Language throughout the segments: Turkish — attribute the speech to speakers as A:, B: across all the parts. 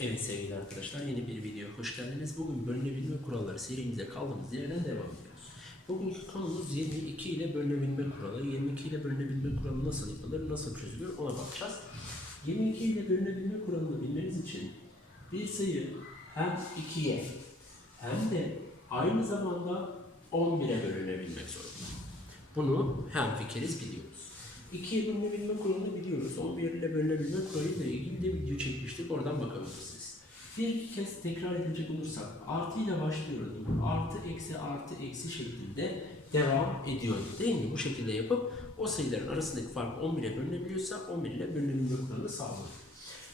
A: Evet sevgili arkadaşlar yeni bir videoya hoş geldiniz. Bugün bölünebilme kuralları serimize kaldığımız yerden devam ediyoruz. Bugünkü konumuz 22 ile bölünebilme kuralı. 22 ile bölünebilme kuralı nasıl yapılır, nasıl çözülür ona bakacağız. 22 ile bölünebilme kuralını bilmeniz için bir sayı hem 2'ye hem de aynı zamanda 11'e bölünebilmek zorunda. Bunu hem fikiriz biliyoruz. 2'ye bölünebilme kuralını biliyoruz. 11 ile bölünebilme kuralıyla ilgili de video çekmiştik. Oradan bakabilirsiniz. Bir kez tekrar edecek olursak artı ile başlıyordu. Artı eksi artı eksi şeklinde devam ediyordu. Değil mi? Bu şekilde yapıp o sayıların arasındaki fark 11'e bölünebiliyorsa 11 ile bölünebilme kuralını sağlıyor.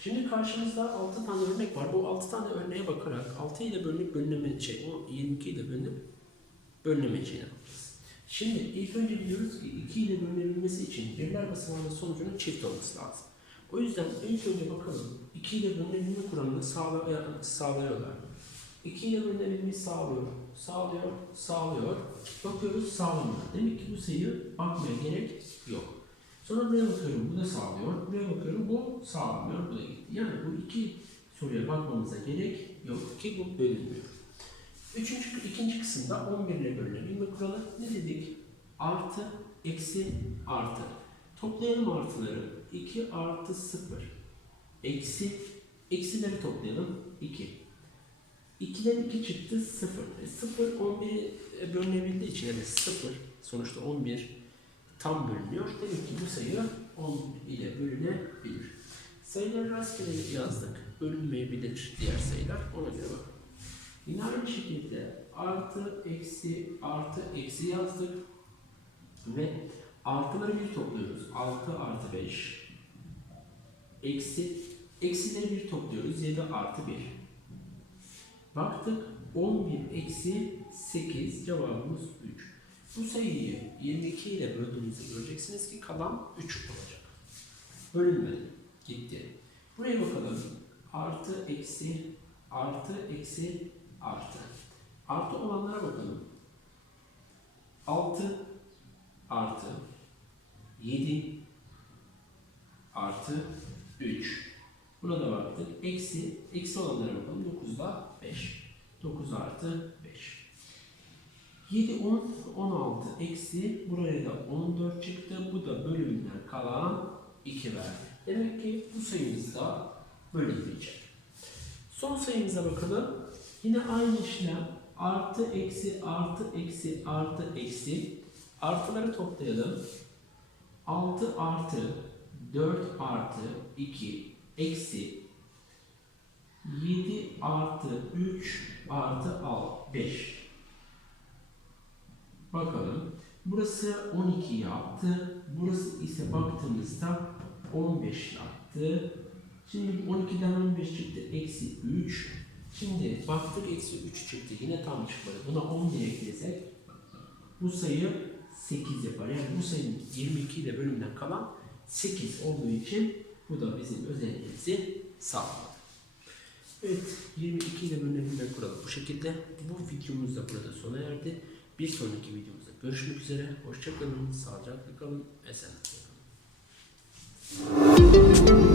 A: Şimdi karşımızda 6 tane örnek var. Bu 6 tane örneğe bakarak 6 ile bölünüp bölüneme şey, o 22 ile bölünüp bölünemeyeceğine bakacağız. Şimdi ilk önce biliyoruz ki 2 ile bölünebilmesi için birler basamağının sonucunun çift olması lazım. O yüzden ilk önce bakalım 2 ile bölünebilme kuralını sağlay sağlıyorlar. 2 ile bölünebilmeyi sağlıyor, sağlıyor, sağlıyor. Bakıyoruz sağlamıyor. Demek ki bu sayı bakmaya gerek yok. Sonra buraya bakıyorum bu da sağlıyor. Buraya bakıyorum bu sağlamıyor, bu da gitti. Yani bu iki soruya bakmamıza gerek yok ki bu bölünmüyor. Üçüncü, ikinci kısımda 11 ile bölünebilme kuralı ne dedik? Artı, eksi, artı. Toplayalım artıları. 2 artı 0. Eksi, eksileri toplayalım. 2. 2'den 2 çıktı 0. E, 0 11'e bölünebildiği için yani 0 sonuçta 11 tam bölünüyor. Demek ki bu sayı 10 ile bölünebilir. Sayıları rastgele yazdık. Bölünmeyebilir diğer sayılar. Ona göre bakalım. Yine aynı şekilde artı, eksi, artı, eksi yazdık. Ve artıları bir topluyoruz. 6 artı 5. Eksi, eksileri bir topluyoruz. 7 artı 1. Baktık 11 eksi 8 cevabımız 3. Bu sayıyı 22 ile böldüğünüzde göreceksiniz ki kalan 3 olacak. Bölünmedi. Gitti. Buraya bakalım. Artı, eksi, artı, eksi, artı. Artı olanlara bakalım. 6 artı 7 artı 3. Buna da baktık. Eksi, eksi olanlara bakalım. 9'da 5. 9 artı 5. 7, 10, 16 eksi. Buraya da 14 çıktı. Bu da bölümünden kalan 2 verdi. Demek ki bu sayımız da bölünmeyecek. Son sayımıza bakalım. Yine aynı işlem. Artı, eksi, artı, eksi, artı, eksi. Artıları toplayalım. 6 artı 4 artı 2 eksi 7 artı 3 artı 5. Bakalım. Burası 12 yaptı. Burası ise baktığımızda 15 yaptı. Şimdi 12'den 15 çıktı. Eksi 3. Şimdi baktık eksi 3 çıktı. Yine tam çıkmadı. Buna 11 eklesek bu sayı 8 yapar. Yani bu sayının 22 ile bölümden kalan 8 olduğu için bu da bizim özelliğimizi sağladı. Evet 22 ile bölünebilme kuralı bu şekilde. Bu videomuz da burada sona erdi. Bir sonraki videomuzda görüşmek üzere. Hoşçakalın, sağlıcakla kalın, esenlikle kalın.